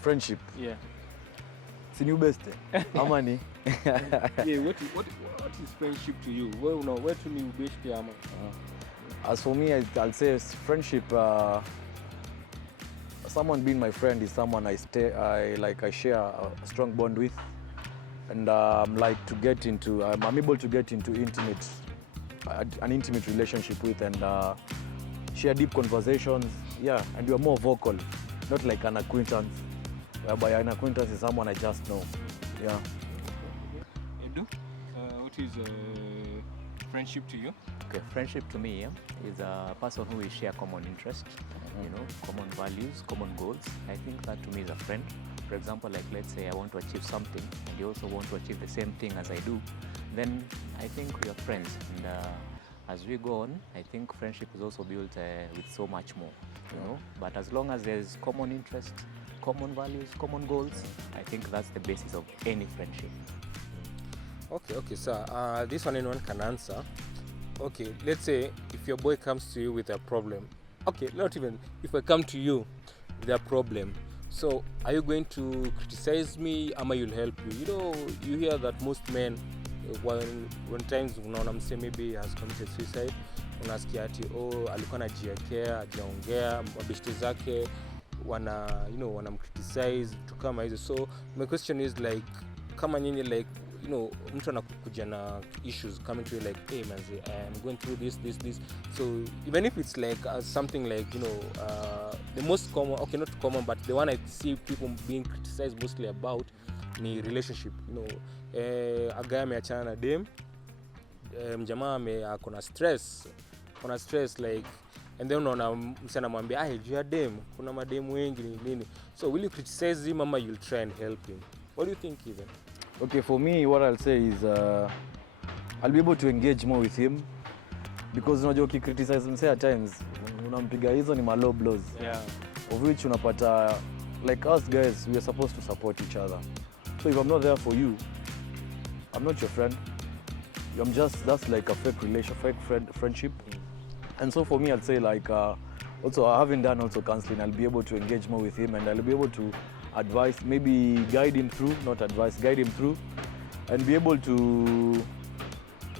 Friendship. Yeah. It's new best. How many? Yeah, what is friendship to you? Where to new best ama? As for me, I'll say friendship. Someone being my friend is someone I share a strong bond with, and I'm able to get into an intimate relationship with, and share deep conversations. Yeah, and you're more vocal, not like an acquaintance. Whereby an acquaintance is someone I just know. Yeah. Edu, what is friendship to you? Okay, friendship to me is a person who we share common interest, common values, common goals. I think that to me is a friend. For example, like let's say I want to achieve something and you also want to achieve the same thing as I do, then I think we are friends. And as we go on, I think friendship is also built with so much more, But as long as there's common interest, common values, common goals, I think that's the basis of any friendship. Okay, sir. This one anyone can answer. Okay, let's say if your boy comes to you with a problem. Okay, not even if I come to you with a problem. So, are you going to criticize me or you'll help you? You hear that most men, when times unaona mse maybe has committed suicide, unasikia ati alikuwa anajiekea, hajaongea, mabeshte zake wanamcriticize to kama hizo. So, my question is like kama nyinyi like mtu anakuja na issues coming to you like, hey man, I'm going through this. So even if it's like something like the most common, okay, not common, but the one I see people being criticized mostly about ni relationship. A guy ameachana na dem, mjamaa akona stress like, and then unaona msana mwambia juu ya dem kuna mademu wengi nini. So will you criticize him or you'll try and help him? What do you think even? Okay, for me, what I'll say is I'll be able to engage more with him, because unajua ukicriticize him at times unampiga hizo ni low blows, of which unapata like us guys, we are supposed to support each other. So if I'm not there for you, I'm not your friend. That's like a fake friendship. And so for me, I'll say like also having done also counseling, I'll be able to engage more with him, and I'll be able to advise, maybe guide him through, and be able to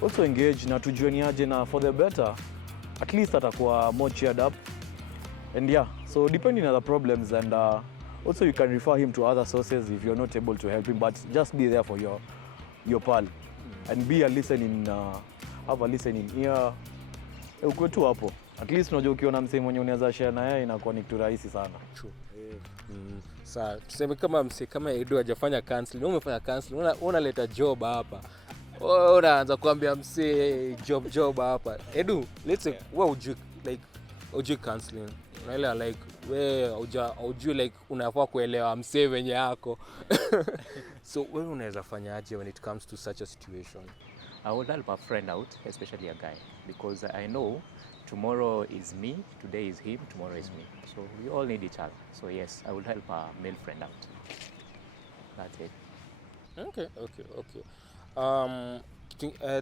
also engage na tujuaniaje na for the better, at least atakuwa more cheered up. And yeah, so depending on the problems, and also you can refer him to other sources if you're not able to help him, but just be there for your pal, and be have a listening ear. Ukwe tu hapo, at least unajua ukiona msee mwenye unaweza share na yeye inakuwa ni kitu rahisi sana. True. Sasa tuseme kama msee kama Edu hajafanya counseling, umefanya counseling, unaleta job hapa. Unaanza kuambia msee job hapa. Edu, let's say what would you counseling? Unaelewa like ujue like unafaa kuelewa msee wenye yako. So wewe unaweza fanyaje when it comes to such a situation? I would help a friend out, especially a guy, because I know tomorrow is me, today is him, tomorrow is me. So we all need each other. So yes, I would help a male friend out. That's it. Okay.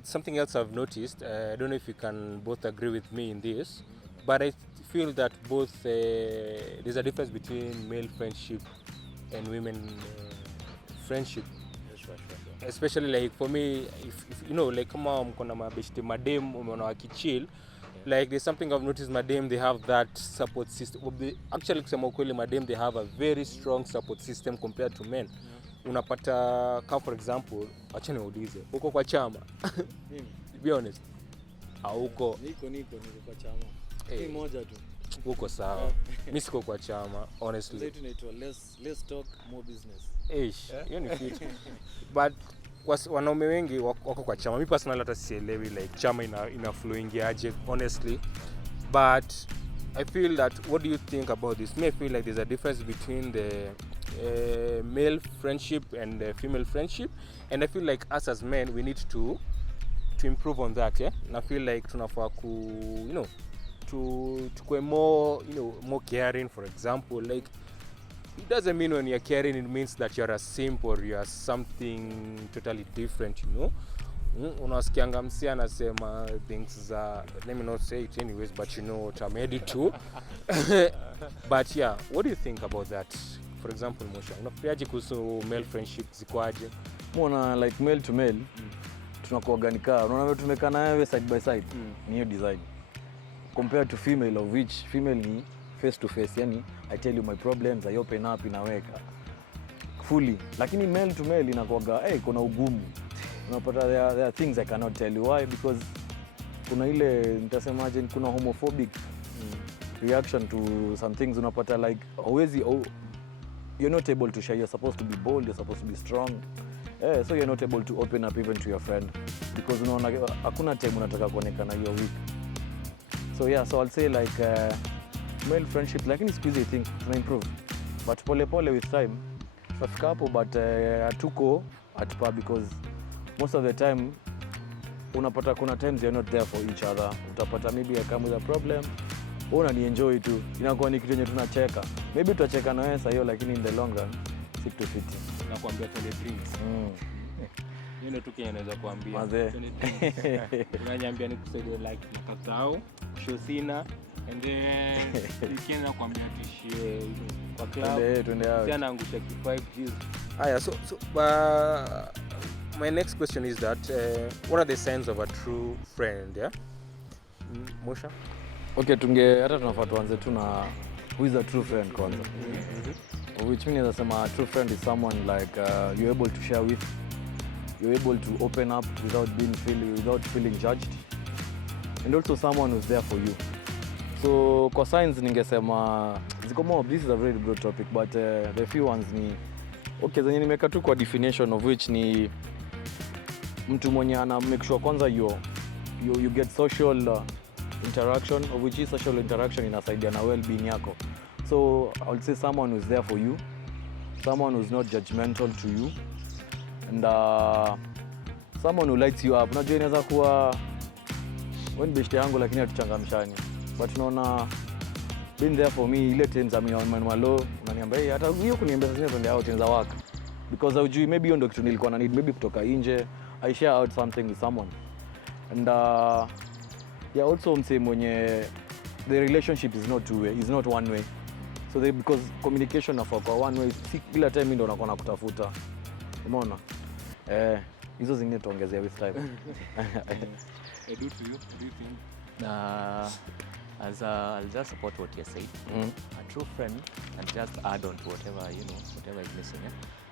Something else I've noticed, I don't know if you can both agree with me in this, but I feel that both there's a difference between male friendship and women friendship. Sure. Especially like for me, if like kama mkona mabeshte madem umeona wakichill, like there's something I've noticed, madem they have that support system. Actually kusema ukweli, madem they have a very strong support system compared to men. Unapata kama for example, acha niulize, uko kwa chama? Mimi be honest, hauko. Niko kwa chama. Ni moja tu. Uko sawa. Mimi siko kwa chama, honestly. Zetu inaitwa less talk more business. Hiyo ni fit. But wanaume wengi wako kwa chama. Mimi personally hata sielewi like chama ina flowing aje honestly. But I feel that, what do you think about this? Me, I feel like there's a difference between the male friendship and the female friendship, and I feel like us as men we need to improve on that, yeah. And I feel like tunafaa to more caring. For example, like it doesn't mean when you're caring it means that you're a simp or you're something totally different, unasikianga msia anasema things za, let me not say it anyways, but what I'm headed to. But yeah, what do you think about that? for example Mosha, unafikiaje kuhusu male friendship zikoaje? Mbona like male to male tunakuaga nikaa unaona tumekaa na wewe side by side ni hiyo design compared to female, of which female ni face to face, yani I tell you my problems, I open up, inaweka fully, lakini male to male inakuaga kuna ugumu, unapata there are things I cannot tell you. Why? Because kuna ile nitasemaje, kuna homophobic reaction to some things, unapata like always you're not able to share, you're supposed to be bold, you're supposed to be strong, so you're not able to open up even to your friend because unaona hakuna time unataka kuonekana you're weak. So yeah, so I'll say like male friendship, lakini siku hizi I think tuna improve, but pole with time tutafika hapo, but hatuko at par because most of the time unapata kuna times you're not there for each other. Utapata maybe I come with a problem, ni enjoy tu, inakuwa ni kitu yenye tunacheka, maybe tutacheka na wewe sasa hiyo, lakini in the long run stick to fit. Nakwambia 23. Yeye tu Kenya anaweza kuambia. Unaniambia nikusaidie like makatao, shosina, and then nikienda kuambia tishie kwa club. Tena angusha ki5 Gs. Aya, so my next question is that what are the signs of a true friend, yeah? Mosha? Okay, hata tunafaa tuanze tu na who is a true friend kwanza. Which means nasema a true friend is someone like you're able to share with, you're able to open up without feeling judged, and also someone who's there for you. So kwa signs ningesema ziko more, this is a very broad topic, but the few ones ni okay zenye nimeka tu kwa definition, of which ni mtu mwenye ana make sure kwanza you get social interaction, of which is social interaction inasaidia na well-being yako. So I would say someone who's there for you, someone who's not judgmental to you, and someone who lights you up. Unajua inaweza kuwa when beshte yangu lakini hatuchangamshani, but unaona being there for me ile times amalo unaniambia hata hiyo kuniambia sasa twende out in the work, because hujui maybe hiyo ndio kitu nilikuwa na need, maybe kutoka nje I share out something with someone. And yeah, also msee mwenye the relationship is not two way, is not one way, so because communication of one way, si kila time ndio unakuwa nakutafuta, umeona hizo zingine tuongezea with time. I do to you, do you think? I'll just support what you said. A true friend, and just add on to whatever is missing.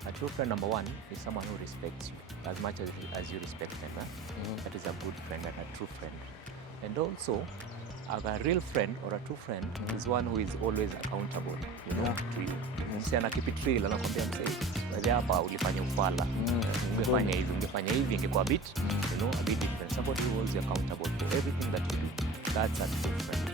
A true friend, number one, is someone who respects you as much as you respect them. That is a good friend and a true friend. And also, a real friend or a true friend is one who is always accountable, to you. Msichana keep it real, anakuambia msee, hapa ulifanya ufala, ungefanya hivi ingekuwa bit, a bit different. Somebody who holds you accountable for everything that you do. That's a true friend.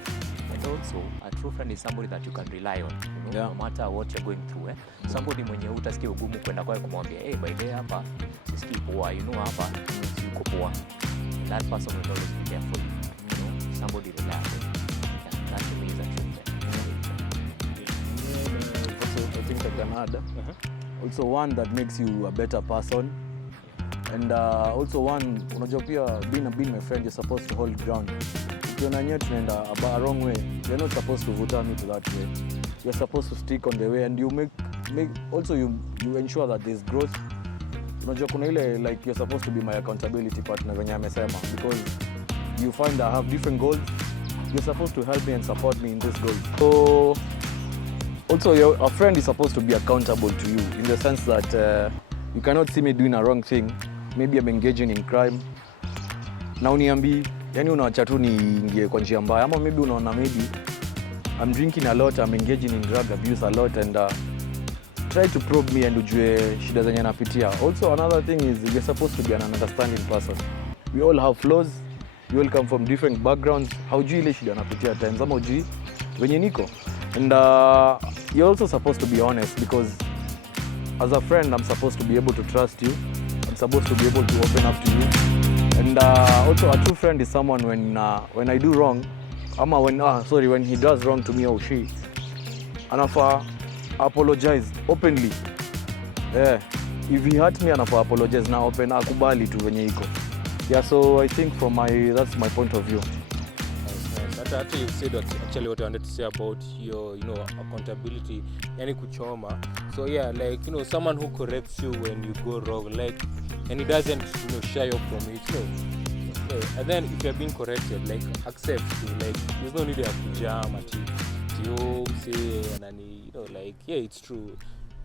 And also, a true friend is somebody that you can rely on, no matter what you're going through. Somebody mwenye utasikia ugumu kwenda kwake kumwambia, by the way hapa sisikii poa, hapa siko poa. That person will always be there for you. Somebody reliable. That to me is a true friend. Also, I think I can add. Also one that makes you a better person, and also one, unajua pia being my friend, you're supposed to hold ground. Ukiona nyewe tunaenda a wrong way, you're not supposed to vuta me to that way. You're supposed to stick on the way, and you make also you ensure that there's growth. Unajua kuna ile like you're supposed to be my accountability partner venye amesema, because you find I have different goals, you're supposed to help me and support me in this goal. So also a friend is supposed to be accountable to you in the sense that you cannot see me doing a wrong thing, maybe I'm engaging in crime, na uniambi, yani unaacha tu niingie kwa njia mbaya, ama maybe unaona maybe I'm drinking a lot, I'm engaging in drug abuse a lot, and try to probe me and ujue shida zenye napitia. Also another thing is you're supposed to be an understanding person. We all have flaws, we all come from different backgrounds. Haujui ile shida napitia times, ama hujui venye niko. And you're also supposed to be honest, because as a friend I'm supposed to be able to trust you, I'm supposed to be able to open up to you. And also a true friend is someone when I do wrong, ama when he does wrong to me or she, anafa apologize openly. If he hurt me, anafa apologize na open, akubali tu venye iko. Yeah, so I think that's my point of view. Nice. after you said actually what I wanted to say about your, accountability, yani kuchoma. So yeah, like, someone who corrects you when you go wrong, like, and he doesn't, shy off from it, Yeah. And then if you're being corrected, like, accept it. Like, there's no need to jam at you, say, and like, yeah, it's true.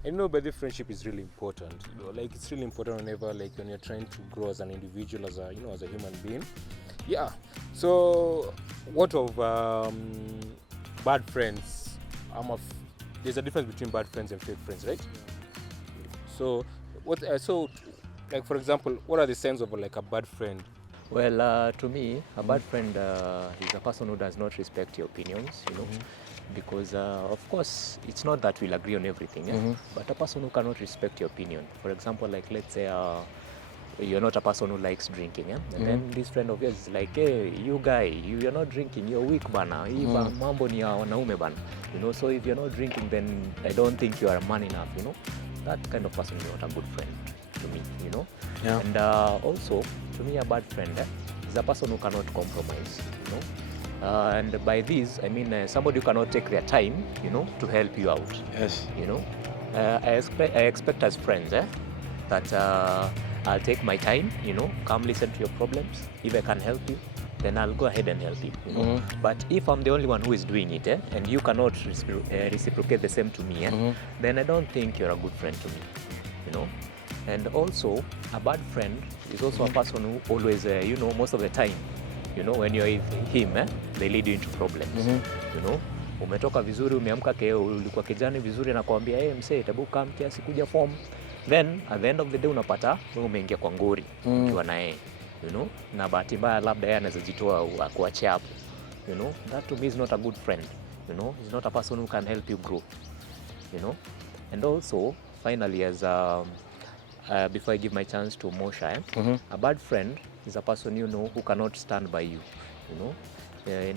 And but the friendship is really important. Like, it's really important whenever, like, when you're trying to grow as an individual, as a, as a human being. Yeah. So, what of bad friends? There's a difference between bad friends and fake friends, right? So, like, for example, what are the signs of like a bad friend? Well, to me, a bad friend is a person who does not respect your opinions, because, of course, it's not that we'll agree on everything, but a person who cannot respect your opinion. For example, like, let's say you're not a person who likes drinking, and then this friend of yours is like, hey, you guy, you're not drinking, you're weak, bana. Mambo ni ya wanaume bana. So if you're not drinking, then I don't think you are a man enough, That kind of person is not a good friend to me, Yeah. And also, to me, a bad friend is a person who cannot compromise, and by this, I mean somebody who cannot take their time, to help you out. Yes. I expect as friends that I'll take my time, come listen to your problems. If I can help you, then I'll go ahead and help you. But if I'm the only one who is doing it, and you cannot reciprocate the same to me, then I don't think you're a good friend to me, And also, a bad friend is also a person who always, most of the time, when you're with him, they lead you into problems. Umetoka vizuri, umeamka ulikuwa kijani vizuri, anakuambia hey, msee, hebu come kiasi kuja form. Then at the end of the day unapata wewe umeingia kwa ngori ukiwa na yeye, na bahati mbaya labda yeye anaweza jitoa kuachia hapo. That to me is not a good friend. He's not a person who can help you grow. And also, finally, as before I give my chance to Mosha, a bad friend is a person who cannot stand by you.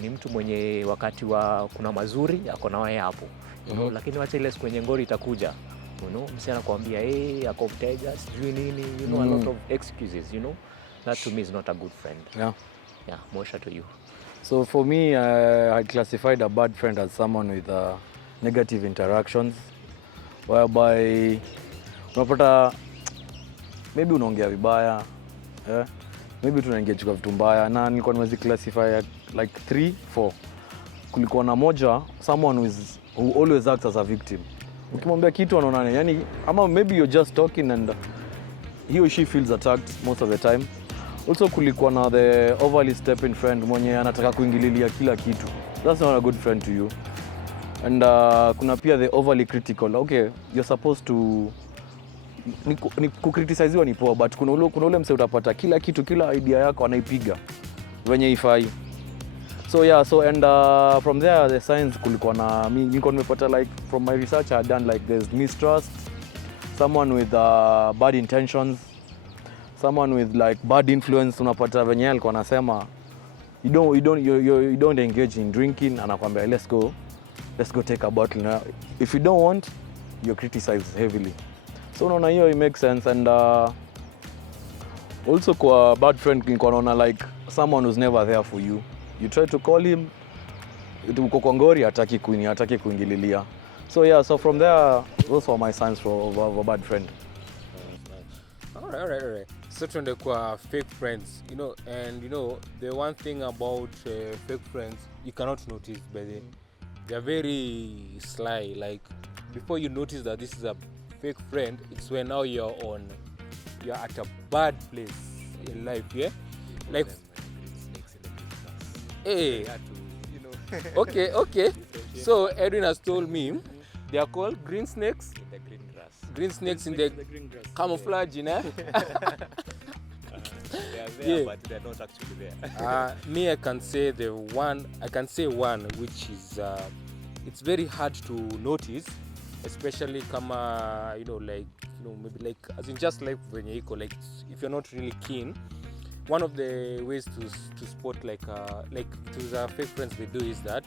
Ni mtu mwenye wakati wa kuna mazuri ako na wewe hapo. Lakini wacha ile siku yenye ngori itakuja. Msee anakuambia hey, ako mteja sijui nini, a lot of excuses, That to me is not a good friend. Yeah, Mosha, to you. So for me, I classified a bad friend as someone with negative interactions, whereby unapata maybe unaongea vibaya, maybe tunaengage kwa vitu mbaya, na nilikuwa nimeziclassify like 3-4. Kulikuwa na moja, someone who always acts as a victim. Ukimwambia kitu anaona yani, ama maybe you're just talking and he or she feels attacked most of the time. Also kulikuwa na the overly stepping friend mwenye anataka kuingililia kila kitu. That's not a good friend to you. And kuna pia the overly critical. Okay, you're supposed to kukriticizewa ni poa, but kuna ule mse utapata kila kitu, kila idea yako anaipiga venye ifai. So yeah, and from there the signs kulikuwa na nilikuwa nimepata like from my research I had done, like there's mistrust, someone with bad intentions, someone with like bad influence. Unapata venye alikuwa anasema you don't engage in drinking, anakuambia let's go take a bottle now. If you don't want, you're criticized heavily. So unaona hiyo it makes sense. And also kwa bad friend nilikuwa naona like someone who's never there for you. You try to call him, uko kwa ngori, hataki kuingililia. So yeah, so from there, those were my signs of a bad friend. All right. So tuende kwa fake friends, and the one thing about fake friends, you cannot notice, but they're very sly. Like, before you notice that this is a fake friend, it's when now you're at a bad place in life, yeah? Like, hey, okay. So Edwin has told me they are called green snakes. In the green grass. Green snakes in the camouflage, They are there, but they're not actually there. Me, I can say one which is it's very hard to notice, especially kama maybe like as in just like when you like if you're not really keen. One of the ways to spot like to the fake friends they do is that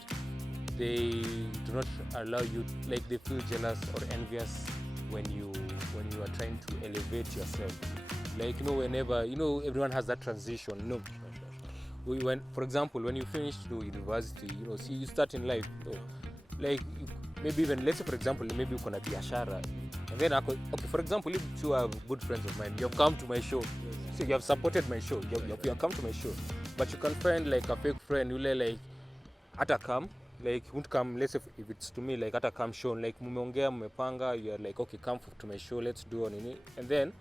they do not allow you, like they feel jealous or envious when you are trying to elevate yourself. Like whenever everyone has that transition. when, for example, when you finish the university, you know, see, you start in life, you know, like maybe even, let's say for example, maybe you kuna biashara, and then okay, for example, if you are good friends of mine, you have come to my show, so you have supported my show, you have come to my show, but you can find like a fake friend who like ata come, like won't come, let's say if it's to me, like ata come show, like mumeongea mmepanga, you are like okay, come to my show, let's do on it, and then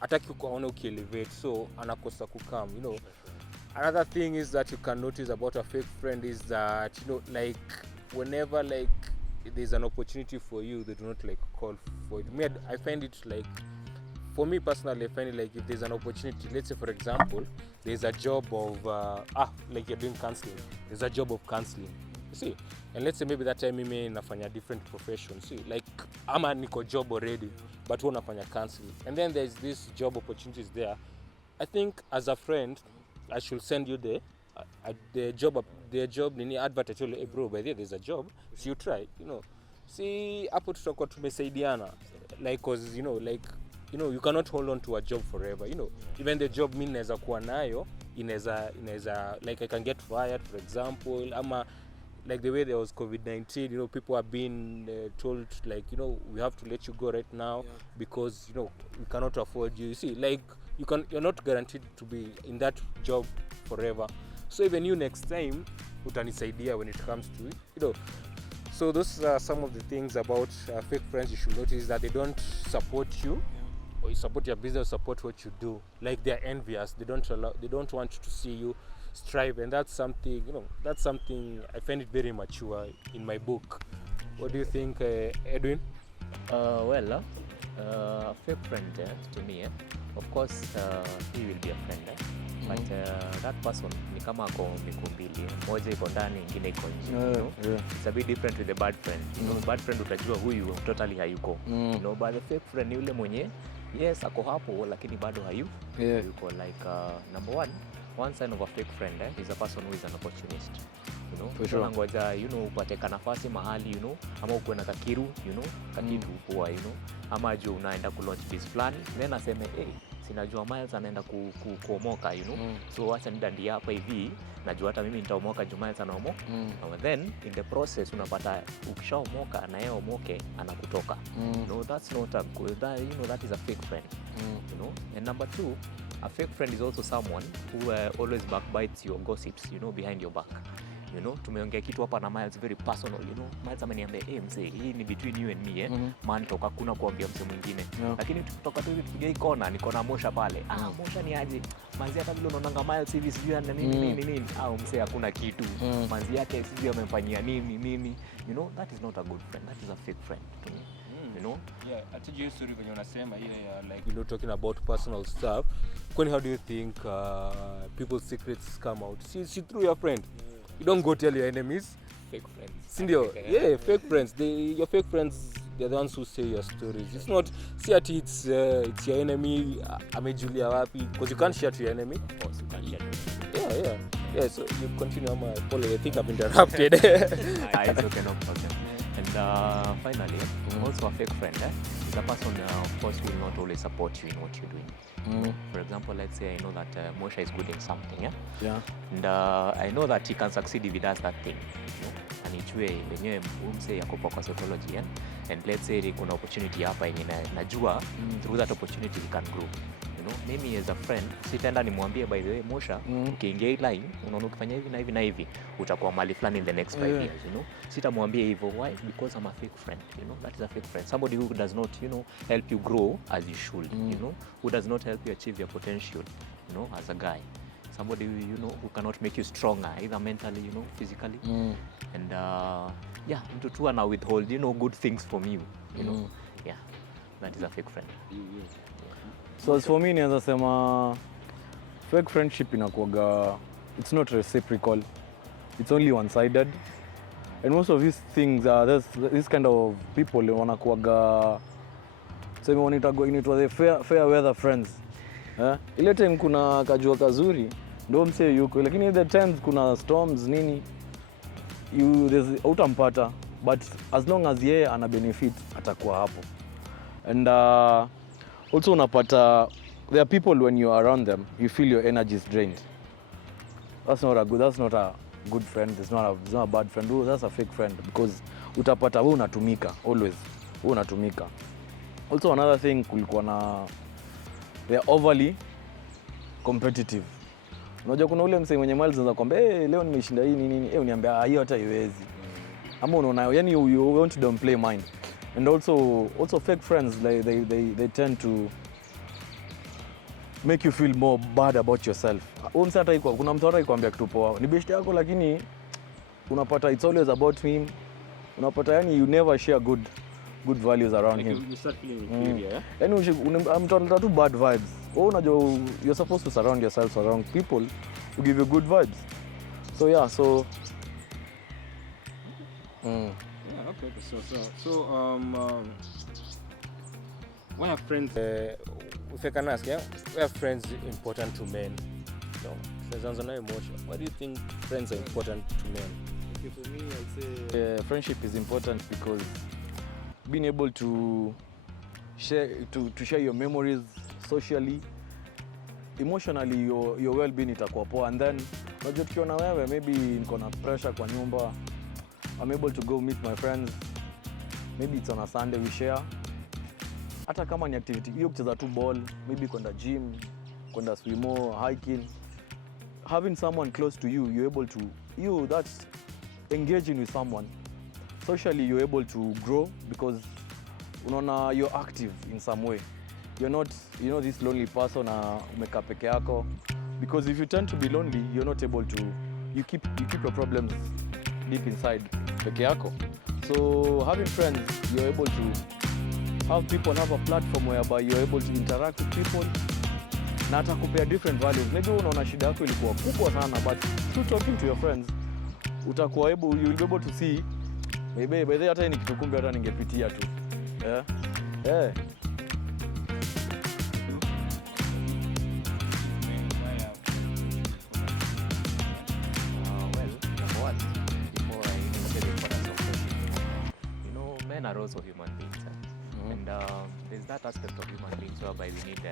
ataki kuona ukielevate, so anakosa kukam, you know. Another thing is that you can notice about a fake friend is that, you know, like whenever like there's an opportunity for you, they do not like call for it. Me, I find it like, for me personally, I find it like if there's an opportunity, let's say for example, there's a job of like you're doing counseling, there's a job of counseling, you see, and let's say maybe that time mimi nafanya different profession, see, like ama niko job already, but wewe unafanya counseling, and then there's this job opportunities there. I think as a friend, I should send you the job nini advert, I tell you, hey bro, by the way, there's a job, so you try, you know. See, hapo tutakuwa tumesaidiana, like, cause you know, like, you know, you cannot hold on to a job forever, you know. Even the job mimi naweza kuwa nayo inaweza like I can get fired, for example, ama like the way there was COVID-19, you know, people are being told like, you know, we have to let you go right now, because, you know, we cannot afford you. You see, like you're not guaranteed to be in that job forever. So even you next time utanisaidia when it comes to it, you know. So those are some of the things about fake friends you should notice, that they don't support you, or you support your business, support what you do. Like they're envious. They don't want to see you strive, and that's something, you know, that's something I find it very mature in my book. What do you think, Edwin? Fake friend to me, of course, he will be a friend, but that person ni kama ako miguu mbili, moja iko ndani, ingine iko nje, you know? It's a bit different with the bad friend, you know. Bad friend utajua huyu totally hayuko, you know, but the fake friend ni yule mwenye yes ako hapo lakini bado hayuko, like number one sign of a fake friend is a person who is an opportunist, you know. For sure. Ngoja, you know, upate nafasi mahali, you know, ama ukuwe na kakiru, you know, kakitu poa, you know, ama juu unaenda ku launch biz plan, then aseme hey, sinajua Myles anaenda kuomoka, you know, so acha nidandi hapa hivi, najua hata mimi nitaomoka juu Myles anaomoka, and then in the process unapata ukishaomoka na yeye omoke anakutoka, you know. That's not a good, you know, that is a fake friend, you know. And number two, a fake friend is also someone who always backbites your gossips, you know, behind your back. You know, tumeongea kitu hapa na Myles very personal, you know. Myles ameniambia mzee, hii ni between you and me, man, toka kuna kuambia mse mwingine. Lakini tukitoka tu tupiga ikona, niko na Mosha pale. Mosha ni aje? Manzi hata vile unaonanga Myles hivi sijui ana nini. Mse hakuna kitu. Manzi yake sijui amemfanyia nini. You know, that is not a good friend. That is a fake friend to me. You know? Yeah, atiji hiyo story venye unasema ile like, you know, talking about personal stuff. Kwani, how do you think people's secrets come out? See through your friend. You don't go tell your enemies. Fake friends. Sindio? Yeah, fake friends. Your fake friends, they're the ones who say your stories. It's not, see at it's your enemy, amejulia wapi, because you can't share to your enemy. Of course, you can't share. Yeah, so you continue, Paulo, I think I've interrupted. It's okay, no problem. And finally, also a fake friend is a person, of course, who will not always support you in what you're doing. For example, let's say I know that Mosha is good in something, and I know that he can succeed if he does that thing, you know? And ichue wenyewe umse yako kwa psychology, and let's say kuna opportunity hapa yenye najua through that opportunity he can grow. You know, mimi as a friend sitaenda nimwambie, by the way Mosha, ukiingia hii line unaona ukifanya hivi na hivi utakuwa mali fulani in the next 5 years, you know. Sitamwambie hivyo. Why? Because I'm a fake friend, you know. That is a fake friend, somebody who does not, you know, help you grow as you should, you know, who does not help you achieve your potential, you know, as a guy. Somebody, you know, who cannot make you stronger, either mentally, you know, physically. And mtu tu ana withhold, you know, good things from you, you know. Yeah, that is a fake friend. So as for me, nianza sema fake friendship inakuwaga, it's not reciprocal, it's only one-sided, and most of these things are this kind of people wanakuwaga, sema wanaitwa the fair weather friends. Ile time kuna kajua kazuri ndio mse yuko, lakini the times kuna storms nini, utampata, but as long as yeye ana benefit atakuwa hapo. And also unapata there are people when you are around them you feel your energy is drained. That's not a good friend. It's not a bad friend. Oh, that's a fake friend, because utapata wewe unatumika always. Wewe unatumika. Also another thing, kulikuwa na they are overly competitive. Unajua kuna ule msee mwenye Myles anaweza kwambia leo nimeshinda hii nini, uniambia hiyo hata haiwezi. Ama unaona, yani you want to downplay mine. And also fake friends, they tend to make you feel more bad about yourself. Msee hata kuna mtu hata ikwambia kitu poa, ni best yako, lakini unapata it's always about him. Unapata yani you never share good values around him. You start feeling inferior, yeah? Yani mtu analeta tu bad vibes. Unajua you're supposed to surround yourself around people who give you good vibes. So yeah, Yeah, okay. Why are friends? If I can ask, why are friends important to men? No, there's no emotion. Why do you think friends are important to men? Okay, for me, I'd say friendship is important because being able to share your memories socially, emotionally, your well-being itakuwa poa. And then unajua tukiona wewe maybe niko na pressure kwa nyumba, I'm able to go meet my friends. Maybe it's on a Sunday, we share. Hata kama ni activity hiyo, kucheza tu ball, maybe kwenda gym, kwenda swimo, hiking. Having someone close to you, you're able to, that's engaging with someone. Socially, you're able to grow because unaona you're active in some way. You're not, this lonely person umekaa peke yako. Because if you tend to be lonely, you're not able to, you keep your problems deep inside peke yako. So having friends, you're able to have people have a platform whereby you're able to interact with people na hata kupea different values. Maybe unaona shida yako ilikuwa kubwa sana, but through talking to your friends utakuwa you'll be able to see maybe by the hata ni kitu kumbe hata ningepitia tu. Yeah. Yeah. Men are also human beings, and there's that aspect of human beings whereby we need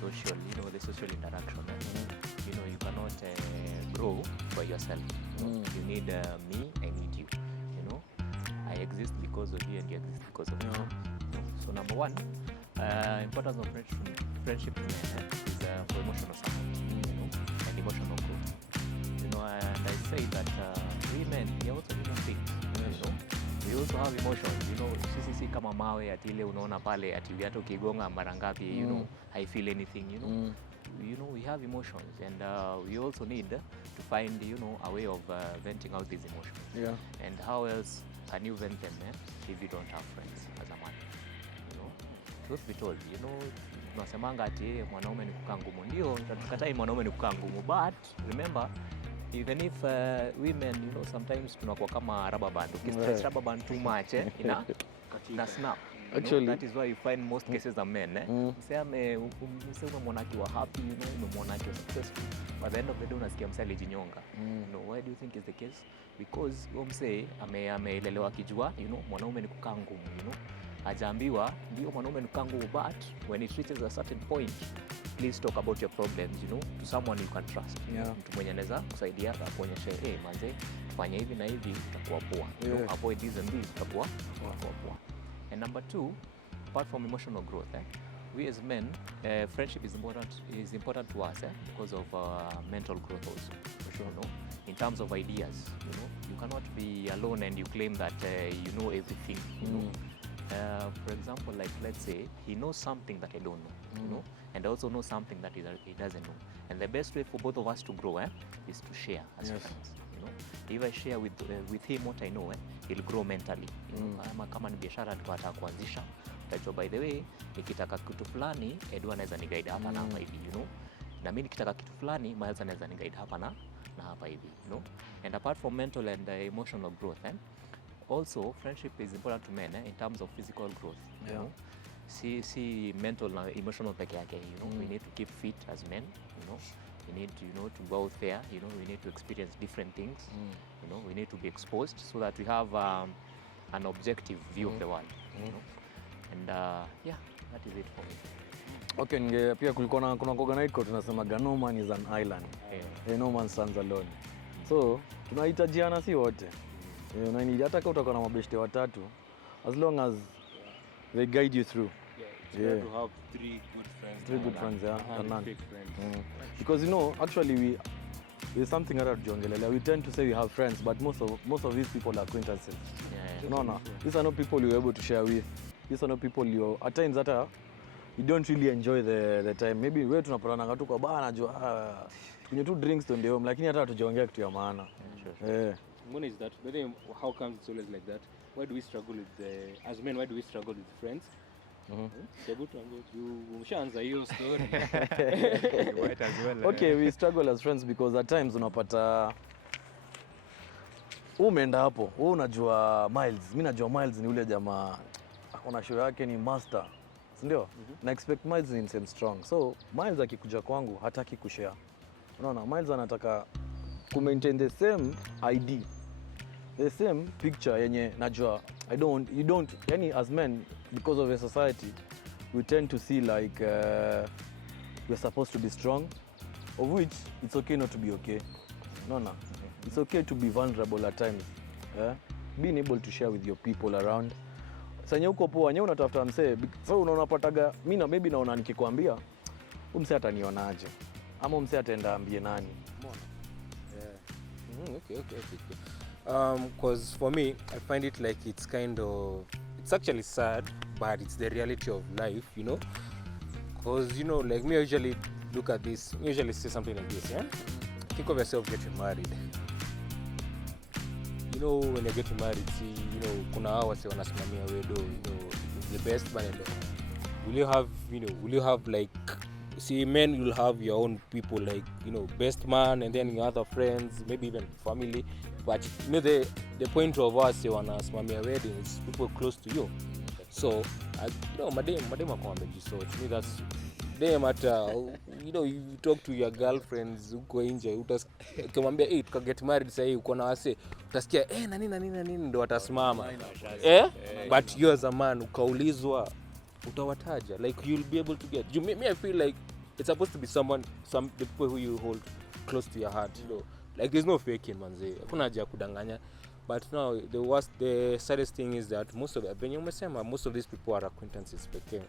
social, the social interaction. You cannot grow by yourself. You need me, I need you. I exist because of you, and you exist because of me. So number one, importance of friendship to men is for emotional support, and emotional growth. And I say that we men, we are also human beings. We also have emotions, sisi kama mawe ati ile unaona pale ati hata ukigonga mara ngapi, I feel anything, we have emotions, and we also need to find, a way of venting out these emotions. Yeah. And how else can you vent them if you don't have friends as a man? Truth be told, tunasemanga ati mwanaume ni kukaa ngumu. Ndio, tukatai mwanaume ni kukaa ngumu, but remember, even if women, sometimes tunakuwa kama rubber band. Ukistretch rubber band too much, ina snap. Actually, that is why you find most cases of men. Mseme umemwona akiwa happy, umemwona akiwa successful. By the end of the day unasikia msee alijinyonga. Why do you think is the case? Because msee ameelelewa akijua, mwanaume ni kukaa ngumu, hajaambiwa ndio mwanaume ni kukaa ngumu, but when it reaches a certain point, please talk about your problems, to someone you can trust. Mtu mwenye anaweza kusaidia kuonyesha, manze, fanya hivi na hivi utakuwa poa. Avoid this and this utakuwa poa. And number two, apart from emotional growth, we as men, friendship is important to us because of mental growth also. For sure, in terms of ideas, you cannot be alone and you claim that you know everything. For example, like let's say he knows something that I don't know, and I also know something that he doesn't know. And the best way for both of us to grow is to share as friends. If I share with him what I know, he'll grow mentally. Kama ni biashara tukataka kuanzisha, utajua by the way, nikitaka kitu fulani, Edwin anaweza ni guide hapa na hapa hivi, na mimi nikitaka kitu fulani, Myles anaweza ni guide hapa na hapa hivi, And apart from mental and emotional growth, also friendship is important to men in terms of physical growth. See mental na emotional peke yake, we need to keep fit as men, we need to go out there, we need to experience different things, we need to be exposed so that we have an objective view of the world, and that is it for me. Okay, pia kulikuwa na kuna coconut quote tunasema no man is an island. No man stands alone. So, tunahitajiana si wote. Na ni hata kama utakuwa na mabeshte watatu, as long as they guide you through. Yeah. To have 3 good friends. 3 good friends, and none. fake friends. Because actually there's something other jongelele. We tend to say we have friends, but most of these people are acquaintances. No. These are not people you're able to share with. These are not people at times that you don't really enjoy the time. Maybe wewe tunapatana tu kwa baa najua tukunywe tu drinks to ndio, lakini hata tujaongea kitu ya maana. One is that, but then how comes it's always like that? Why do we struggle as men, why do we struggle with friends? Umeshaanza hiyo story. Okay, we struggle as friends because at times unapata umeenda hapo, wewe unajua Myles, mimi najua Myles ni ule jamaa akona show yake ni master, si ndio? Na expect Myles ni same strong. So Myles akikuja kwangu hataki kushare. Unaona, Myles anataka ku maintain the same ID, the same picture yenye najua you don't yani as men, because of the society we tend to see like we're supposed to be strong, of which it's okay not to be okay. No. It's okay to be vulnerable at times. Being able to share with your people around. Sasa uko poa, nyewe unatafuta msee. So unapataga mimi maybe naona nikikwambia msee atanionaje ama msee ataenda ambie nani. Okay. Because for me, I find it like it's actually sad, but it's the reality of life, Because, like me, I usually look at this, usually say something like this, yeah? Think of yourself getting married. When you're getting married, see, kuna hawa say wanasimamia wedo, the best man. Will you have like, see, men, you'll have your own people like, best man, and then your other friends, maybe even family. But the point of us wanasimamia wedding is people close to you. So madem akwambeji, so to me that's them at you talk to your girlfriends uko nje utamwambia tuka get married sasa hivi uko na wase utasikia nani ndo watasimama but you as a man ukaulizwa utawataja, like you'll be able to get me. I feel like it's supposed to be some the people who you hold close to your heart, like there's no faking manze, hakuna haja kudanganya. But now the saddest thing is that most of these people are acquaintances pekee.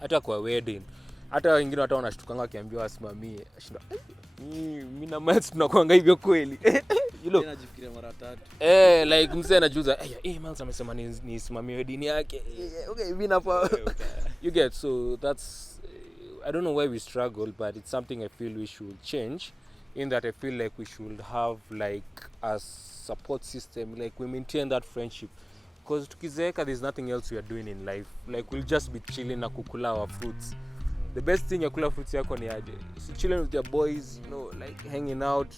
Hata kwa wedding, hata wengine hata wanashtukanga wakiambiwa wasimamie, mimi na Myles tunakuanga hivyo kweli. Najifikiria mara tatu. Like mzee anajuza, Myles amesema nisimamie wedding yake. Okay, mimi napa. You get, so that's I don't know why we struggle, but it's something I feel we should change. In that I feel like we should have like a support system, like we maintain that friendship, because tukizeeka there's nothing else we are doing in life, like we'll just be chilling na kukula our fruits. The best thing ya kula fruits yako ni aje, so chilling with your boys, like hanging out,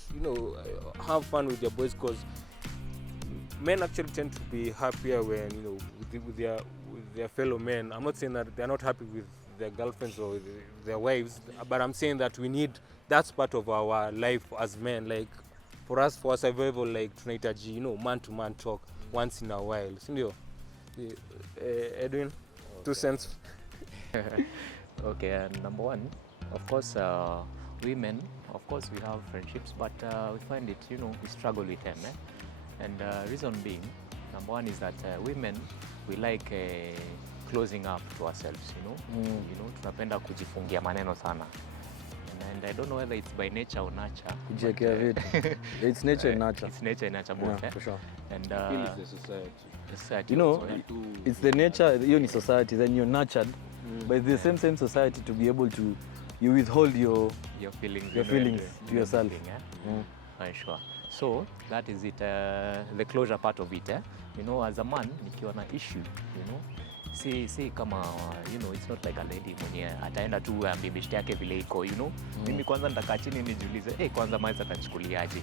have fun with your boys, because men actually tend to be happier when with their fellow men. I'm not saying that they're not happy with their girlfriends or with their wives, but I'm saying that that's part of our life as men, like for our survival, like tunahitaji man to man talk once in a while, sindio? Edwin, 2 cents. Okay, number one, of course, women, of course we have friendships, but we find it, we struggle with them, and reason being, number one is that women, we like closing up to ourselves, tunapenda kujifungia maneno sana. And I don't know whether it's by nature or nurture. Kujekea vitu. It's nature and nurture. It's nature and nurture both. For sure. And I feel it's the society. Society. It's the nature, you in society, then you're nurtured. But it's the same society to be able to withhold your feelings to yourself. Sure. So that is it, the closure part of it. As a man, nikiwa na issue, si kama it's not like a lady mwenye ataenda tu ambie beshte yake vile iko, mimi kwanza nitakaa chini nijiulize kwanza Myles atanichukuliaje,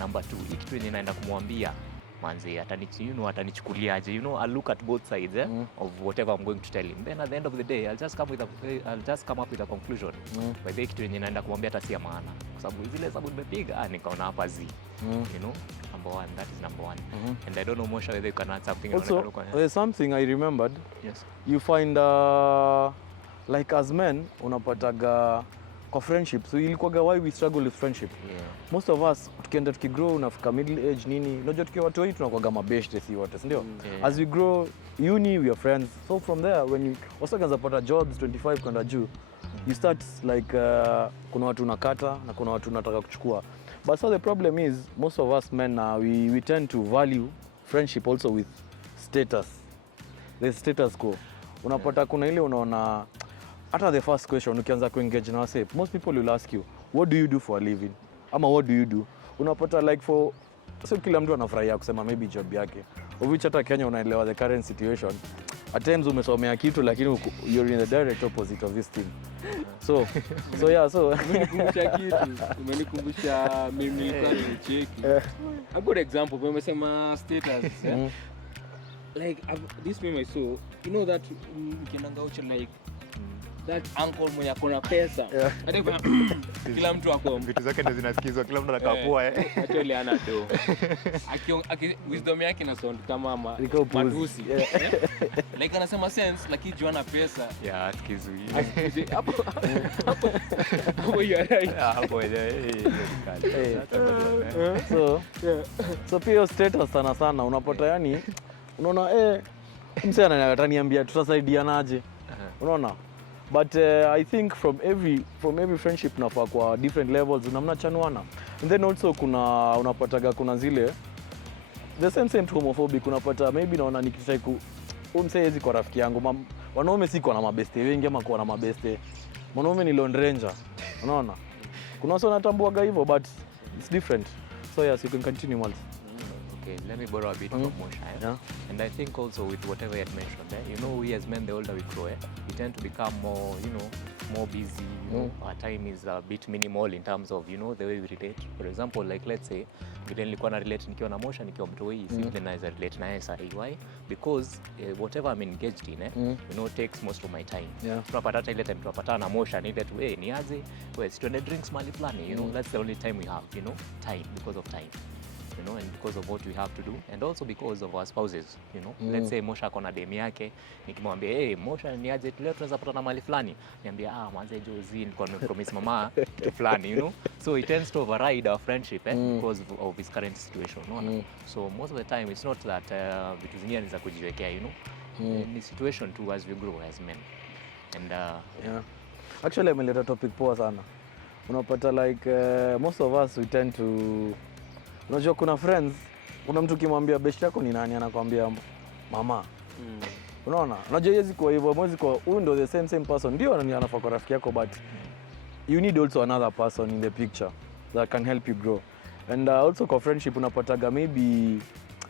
number 2 hiki kitu yenye naenda kumwambia manzi atanichukuliaje, I'll look at both sides of whatever I'm going to tell him, then at the end of the day I'll just come up with a conclusion. By the way kitu yenye naenda kumwambia hata si maana, kwa sababu zile sababu nimepiga nikaona hapa number one, that is number one. And I don't know Mosha whether you can add something. Also, there's something I remembered. Yes. You find like as men unapataga kwa friendship, so ilikuwaga why we struggle with friendship. Most of us tukienda tukigrow unafika middle age nini, unajua tukiwa watu wetu tunakuwaga mabeshte si wote, si ndio? As we grow uni we are friends, so from there when you also can zapata jobs 25 kwenda juu, you start like kuna watu unakata na kuna watu unataka kuchukua. But so the problem is most of us men we tend to value friendship also with status. The status quo. Unapata kuna ile unaona hata the first question ukianza kuengage na wase, most people will ask you what do you do for a living ama what do you do. Unapata like for so kila mtu anafurahia kusema maybe job yake, of which hata Kenya unaelewa the current situation. At times umesomea kitu lakini you're in the direct opposite of this thing. So umenikumbusha kitu, umenikumbusha mimi nilikuwa nimecheki. A good example when umesema status, like this meme I saw, you know that ukienda ucho like that uncle mwenye akona pesa. Kila mtu ako vitu zake ndio zinasikizwa, kila mtu anakapua actually ana do. Wisdom yake na sound kama matusi. Like anasema sense lakini Joana pesa. Sikizui. Hapo you are right. Hapo so pia status sana unapata yani unaona msee ananiambia tutasaidianaje. Unaona? But I think from every friendship nafaa kwa different levels na mnachanuana. And then also unapataga kuna zile the same homophobic, unapata maybe naona nikitaka umsee hizi kwa rafiki yangu. Wanaume si kwa na mabeste wengi ama kwa na mabeste. Mwanaume ni lone ranger. Unaona? Kuna watu wanatambuaga hivyo but it's different. So yes, you can continue Myles. Okay, let me borrow a bit from Moshanga. Yeah. And I think also with whatever you had mentioned, you know, we as men, the older we grow, we tend to become more, more busy. Our time is a bit minimal in terms of, the way we relate. For example, like let's say, vile nilikuwa na relate nikiwa na Mosha, nikiwa mtoi, vile naweza relate na yeye sahi. Why? Because whatever I'm engaged in, takes most of my time. Tunapata hata ile time tunapata na Mosha, ni ile tu, ni aje, tuende drinks mahali fulani, that's the only time we have, time, because of time. And because of what we have to do, and also because of our spouses, Let's say Mosha kona demi yake, nikimwambia Mosha ni aje leo tunaweza patana mahali fulani, niambia manze Jozi nilikuwa nimepromise mama kitu fulani, So it tends to override our friendship because of his current situation, So most of the time it's not that vitu zingine ni za kujiwekea, Ni situation too as we grow as men. And actually ameleta topic poa sana. Unapata like most of us we tend to, unajua kuna friends, kuna mtu kimwambia best yako ni nani anakuambia mama. Unaona? Unajua hizi kwa hivyo mwezi kwa huyu ndo the same person ndio anafaa kwa rafiki yako, but you need also another person in the picture that can help you grow. And also kwa friendship unapataga maybe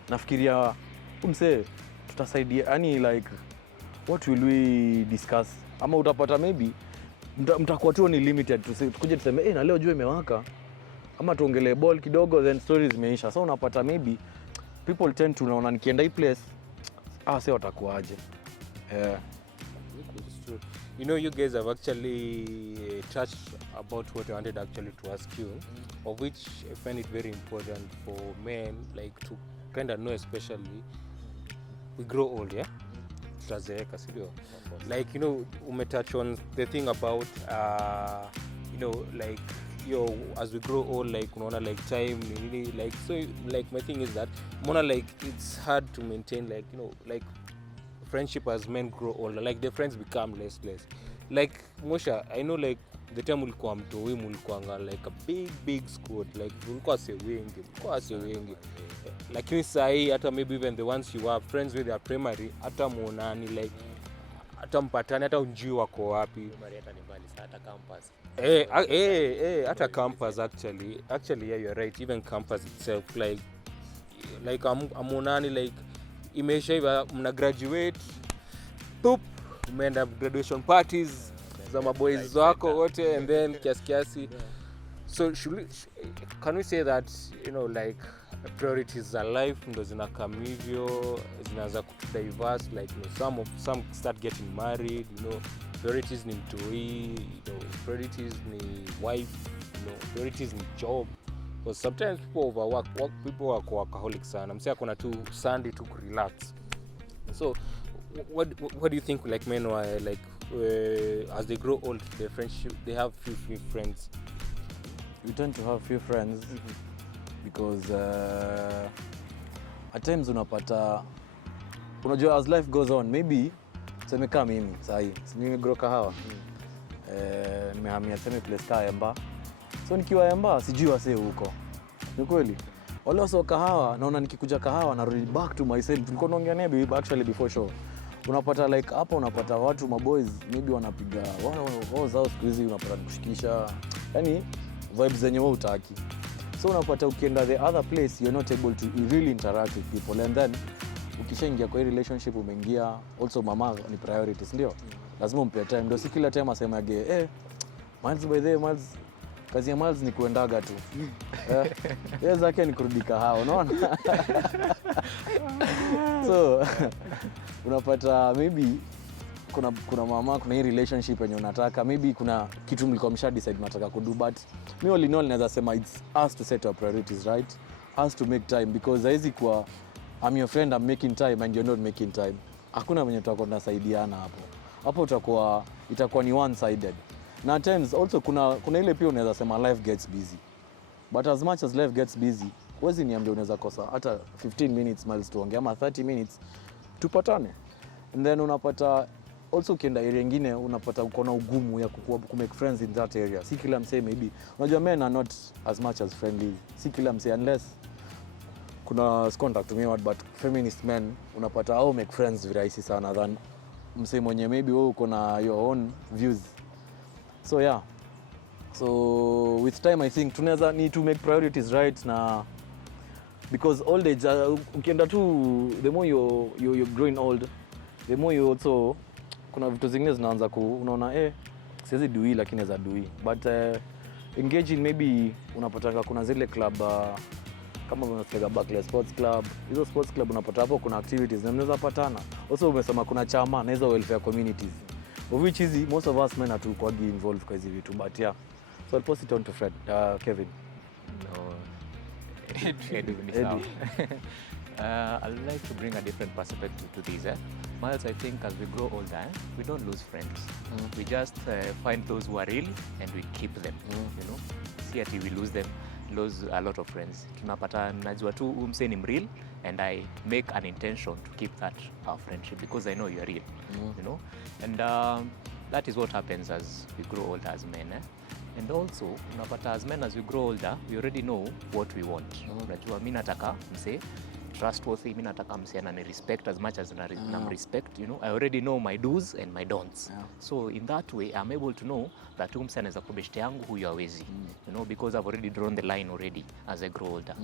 nafikiria umse tutasaidia, yani like what will we discuss, ama utapata maybe mtakuwa tu ni limited, tukuje tuseme na leo jua imewaka, ama tuongelee ball kidogo then stories zimeisha. So unapata maybe people tend to unaona nikienda hii place sasa watakuaje. You guys have actually touched about what I wanted actually to ask you, of which I find it very important for men like to kind of know, especially we grow old, tutazeeka, sio? Like umetouch on the thing about like as we grow old, like unaona like time really, like so like my thing is that unaona like it's hard to maintain like like friendship as men grow older, like the friends become less. Like Mosha, I know like the time ulikuwa mtoi mulikuanga like a big squad, like ulikuwa se wengi, lakini sahi hata maybe even the ones you have friends with their primary hata muonani like hata mpatani hata unjui wako wapi, hata ni mbali hata campus. Hata campus actually yeah, you're right, even campus itself like amuonani like imesha hiva mna graduate poop, umeenda graduation parties za maboys wako wote, and then kiasi. So can we say that like priorities za life ndo zinakam hivyo, zinaanza kudiverse, like some start getting married, priorities ni mtoi, priorities ni wife, priorities ni job, because sometimes people overwork, people are workaholic sana, msia kuna tu Sunday to relax. So what do you think like men were like as they grow old, their friendship, they have few friends? We tend to have few friends because at times unapata, unajua as life goes on, maybe tuseme kama mimi sahi mimi grow Kahawa, nimehamia tuseme place ka Emba, so nikiwa Emba sijui wasee huko, ni kweli wale wasio Kahawa, naona nikikuja Kahawa narudi back to myself. Tulikuwa tunaongea naye actually before show, unapata like hapa unapata watu maboys maybe wanapiga wao zao siku hizi, unapata kushikisha, yani vibes zenye wewe utaki. So unapata ukienda the other place you're not able to really interact with people, and then ukishaingia kwa hii relationship umeingia, also mama ni priorities, ndio lazima umpe time, ndio si kila time asemage Myles by the Myles, kazi ya Myles ni kuendaga tu yeye zake ni kurudi Kahawa, unaona. So unapata maybe kuna mama, kuna hii relationship yenye unataka, maybe kuna kitu mlikuwa msha decide mnataka kudu, but me all in all naweza sema it's us to set our priorities right, us to make time, because haizi kwa I'm your friend, I'm making time and you're not making time, hakuna mwenye tutakuwa tunasaidiana hapo itakuwa ni one sided. Na at times also kuna ile pia unaweza sema life gets busy, but as much as life gets busy, huwezi niambia unaweza kosa hata 15 minutes Myles tuongee ama 30 minutes tupatane. And then unapata also ukienda area nyingine unapata uko na ugumu ya ku make friends in that area. Si kila msee maybe, unajua men are not as much as friendly, si kila msee, unless kuna contact to me what, but feminist men unapata au make friends virahisi sana than msee mwenye maybe wewe uko na your own views. So yeah, so with time I think tunaweza need to make priorities right, na because old age ukienda tu, the more you're growing old, the more you also kuna vitu zingine zinaanza unaona siwezi dui lakini naweza dui, but engaging maybe unapatanga kuna zile club kama unasikia Barclays Sports Club, hizo sports club unapata hapo kuna activities na mnaweza patana. Also umesema kuna chama na hizo welfare communities, of which hizi most of us men are too quite involved kwa hizi vitu, but yeah, so I'll pass it on to Fred, Kevin. No, Edwin is out. I'd like to bring a different perspective to this. Myles, I think as we grow older, we don't lose friends. We just find those who are real and we keep them. You know, see ati we lose a lot of friends. Tunapata najua tu umse ni mreal, and I make an intention to keep that friendship because I know you are real. You know, and that is what happens as we grow older as men. And also unapata as men, as we grow older, we already know what we want. Unajua mimi nataka mse trustworthy, mimi nataka mse anani respect as much as nam respect, you know. I already know my do's and my don'ts. So in that way I'm able to know that mse anaweza kubeshte yangu huyu hawezi, you know, because I've already drawn the line already as I grow older.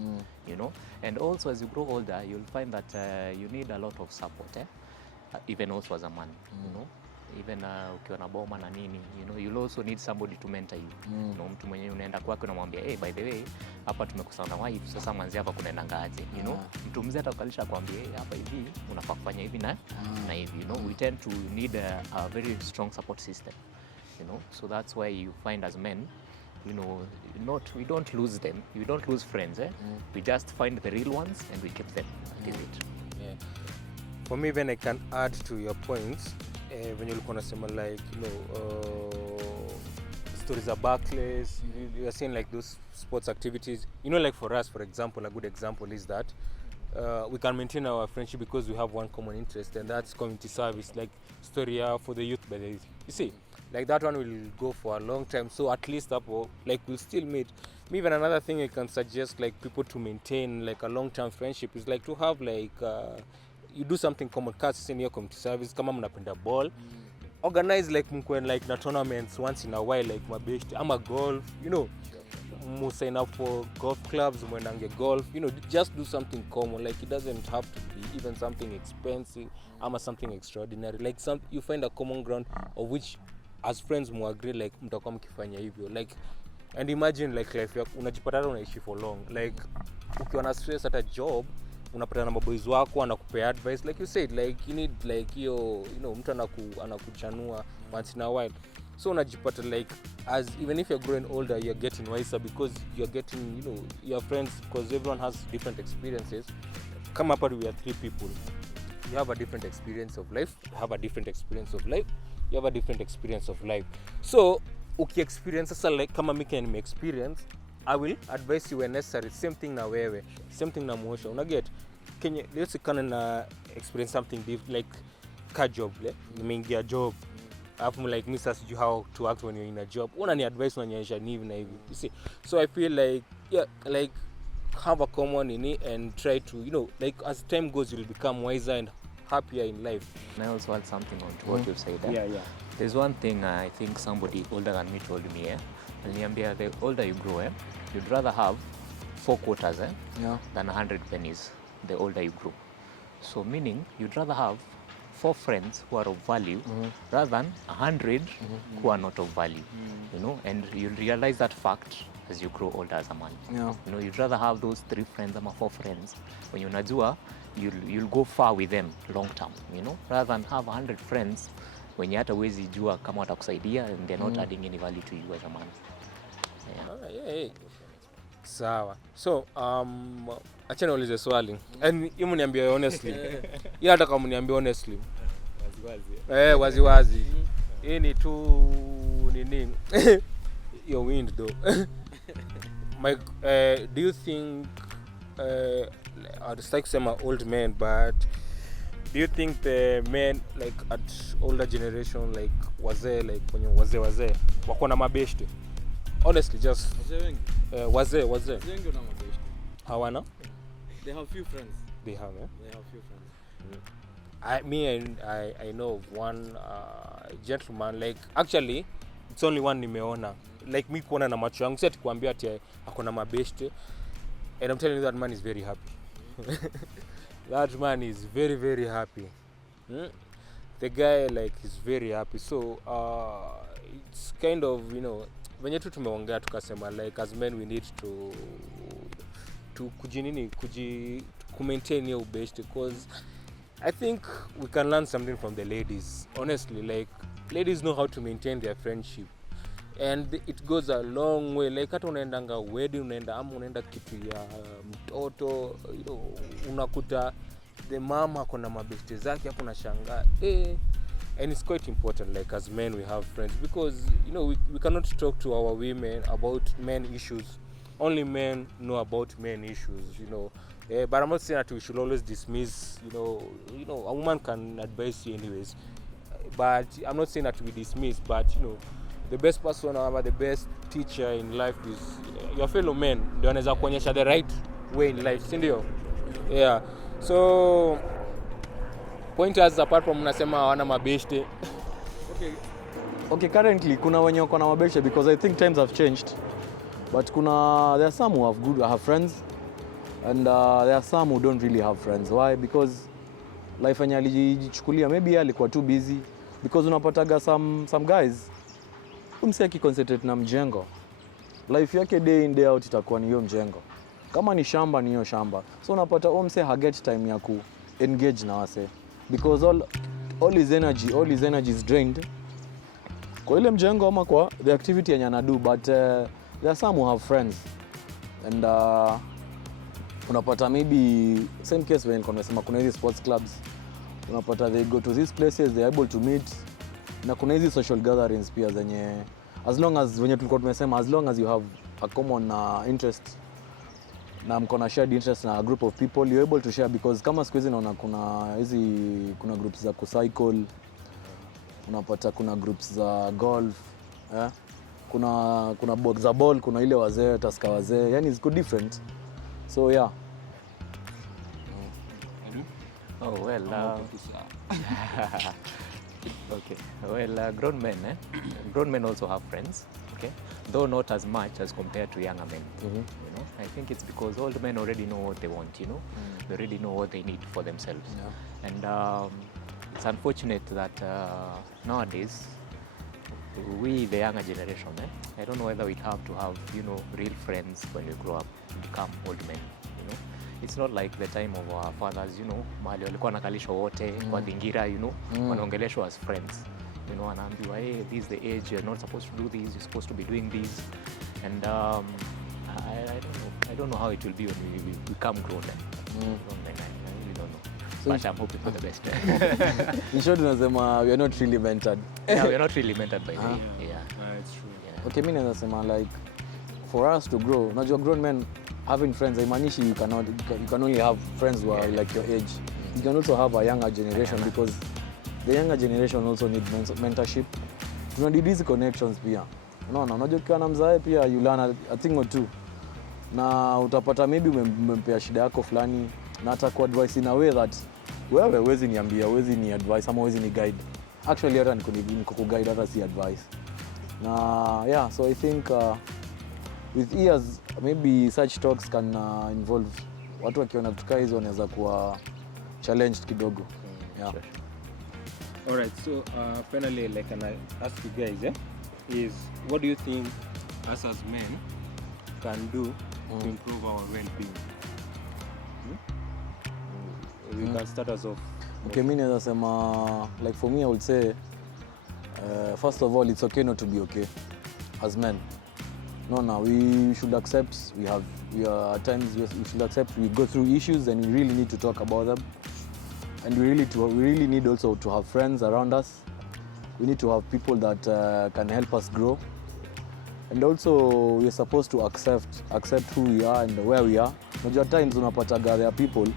You know, and also as you grow older you'll find that you need a lot of support, even also as a man, you know. Even ukiwa na boma na nini, you know, you'll also need somebody to mentor you. You know, mtu mwenye unaenda kwake unamwambia by the way hapa tumekusana na wife, sasa manzi hapa kunaenda ngaje, you know. Mtu mzee atakalisha kwambia hapa hivi unafaa kufanya hivi na hivi, you know. We tend to need a very strong support system, you know. So that's why you find as men, you know, we don't lose them, we don't lose friends, we just find the real ones and we keep them. That is it. Yeah. For me, when I can add to your points, when you're unasema like, you know, stories of Barclays, you are saying like those sports activities, you know, like for us, for example, a good example is that we can maintain our friendship because we have one common interest, and that's community service, like Storia for the youth. By the, you see, like that one will go for a long time, so at least up, like we'll still meet. Even another thing I can suggest like people to maintain like a long-term friendship is like to have like you do something common, kasi in your community service, kama mnapenda ball, organize like mkwen like na tournaments once in a while, like mabeshti ama golf, you know, mu sign up for golf clubs, mwenange golf, you know, just do something common. Like it doesn't have to be even something expensive ama something extraordinary, like you find a common ground of which as friends mu agree like mtakuwa mkifanya hivyo, like. And imagine like life yako unajipata unaishi for long, like ukiwa na stress at a job unapata na maboys wako anakupea advice, like you said, like you need like you know, mtu anakuchanua once in a while. So unajipata like as even if you're growing older you're getting wiser because you're getting, you know, your friends, because everyone has different experiences. Kama hapa we are 3 people, you have a different experience of life. You have a different experience of life. You have a different experience of life. So uki-experience sasa like kama mimi can experience, I will advise you when necessary. Same thing na wewe, same thing na Mosha. Unaget Kenya, let's say kana na experience something like ka job le nimeingia job alafu like mimi sasa sijui how to act when you're in a job. Una ni advice unanionyesha ni hivi na hivi, you see. So I feel like like have a common in it and try to, like as time goes you'll become wiser and happier in life. And I also add something on to what you've said. Yeah. There's one thing I think somebody older than me told me, Aliniambia, the older you grow, you'd rather have 4 quarters than 100 pennies the older you grow. So meaning you'd rather have 4 friends who are of value rather than 100 who are not of value. And you'll realize that fact as you grow older as a man. You'd rather have those 3 friends or 4 friends when you're najua you'll go far with them long term, rather than have 100 friends when you hata uwezi jua kama watakusaidia and they're not adding any value to you as a man. Sawa. So acha niulize swali. And hiyo mniambie honestly. Ila hata kama mniambie honestly. Wazi. Wazi. Hii ni tu nini? Your wind though. Do you think I'd like to say my old man, but do you think the men like at older generation like wazee like when you wazee wako na mabeshte? Honestly, just wazee wengi na mabeshte. Hawana? They have few friends. They have, They have few friends. I know of one gentleman, like actually it's only one nimeona, like me kuona na macho yangu, si ati kuambia ati akona mabeshte, and I'm telling you that man is very happy. That man is very, very happy. The guy like is very happy. So it's kind of, venye tu tumeongea tukasema like as men we need to maintain your best, because I think we can learn something from the ladies. Honestly, like ladies know how to maintain their friendship, and it goes a long way. Like hata unaendanga wedding, unaenda kitu ya mtoto, unakuta the mama akona mabeste zake hapo, unashangaa and it's quite important like as men we have friends, because we cannot talk to our women about men issues. Only men know about men issues, but I'm not saying that we should always dismiss, a woman can advise you anyways, but I'm not saying that we dismiss, but the best person or the best teacher in life is your fellow men. Ndio anaweza kuonyesha the right way in life, si ndio? Yeah. So pointers apart from unasema hawana mabeshte. Okay, currently kuna wenye wako na mabeshte because I think times have changed. But there are some who have friends, and there are some who don't really have friends. Why? Because life yenye alijichukulia, maybe alikuwa too busy, because unapataga some guys umse akiconcentrate na mjengo, life yake day in day out itakuwa ni hiyo mjengo. Kama ni shamba ni hiyo shamba. So unapata umse haget time ya ku engage na wase, because all his energy is drained kwa ile mjengo ama kwa the activity yenye anadu. But there are some who have friends, and unapata maybe same case when nimesema kuna hizi sports clubs, unapata they go to these places, they are able to meet, na kuna hizi social gatherings pia zenye as long as wenye tulikuwa tumesema, as long as you have a common interest na mko na shared interest na a group of people, you're able to share. Because kama siku hizi naona kuna groups za kucycle, unapata kuna groups za golf, kuna box za ball, kuna ile wazee taska wazee, yani it's different. So yeah. Oh well. Okay. Well, grown men also have friends. Okay, though not as much as compared to younger men. I think it's because old men already know what they want. They already know what they need for themselves. And it's unfortunate that nowadays we, the younger generation, I don't know whether we have to have real friends when we grow up to become old men. It's not like the time of our fathers, mahali walikuwa nakalishwa wote kwa dhingira, wanaongeleshwa as friends. Wanaambiwa, hey, this is the age, you're not supposed to do this, you're supposed to be doing this. And I don't know how it will be when we become grown. I really don't know. but I'm hoping for the best. In short, unasema we are not really mentored. Yeah, we are not really mentored by the way. Yeah. It's true. Yeah. Okay, mimi naweza sema like for us to grow, unajua grown men having friends haimaanishi you can only have friends who are like your age. You can also have a younger generation because the younger generation also need mentorship. Tunadid hizi connections pia. Unaona, unajua ukiwa na mzae pia you learn a thing or two. Na utapata maybe umempea shida yako fulani na ataku advice in a way that wewe huwezi niambia, huwezi ni advice ama huwezi ni guide. Actually hata niko guide hata si advice. Na yeah, so I think with years maybe such talks can involve watu wakiona vitu kama hizo wanaweza kuwa challenged kidogo. Yeah. Sure. All right. So finally, like, can I ask you guys, is what do you think us as men can do to improve our well-being? We can start us off. Okay, mimi naweza sema like for me I would say first of all it's okay not to be okay as men. No, we should accept we are at times we should accept we go through issues and we really need to talk about them. And we really need also to have friends around us. We need to have people that can help us grow. And also we are supposed to accept who we are and where we are. Unajua at times unapataga there are people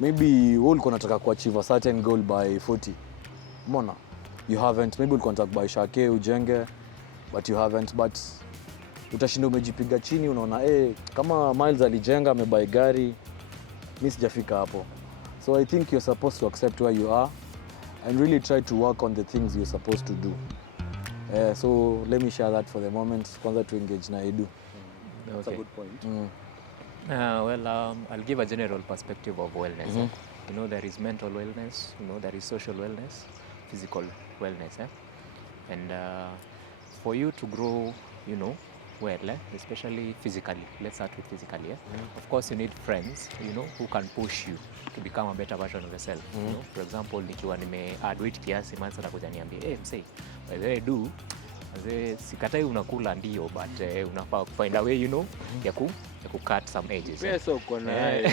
maybe wewe ulikuwa unataka kuachieve a certain goal by 40. Umeona? You haven't. Maybe ulikuwa unataka buy shake ujenge but you haven't. But utashinda umejipiga chini unaona kama Myles alijenga amebuy gari mimi sijafika hapo. So I think you're supposed to accept where you are and really try to work on the things you're supposed to do. So let me share that for the moment. Kwanza to engage na Edu. That's a good point. I'll give a general perspective of wellness. You know, there is mental wellness, you know, there is social wellness, physical wellness. And for you to grow, you know, well, especially physically, let's start with physically. Of course, you need friends, you know, who can push you to become a better version of yourself. You know, for example, nikiwa nime-add weight kiasi, mansa nakuja niambie, msee, by the way, sikatai unakula ndio, but unafaa find a way, you know, ya cut some edges. Pesa uko nayo.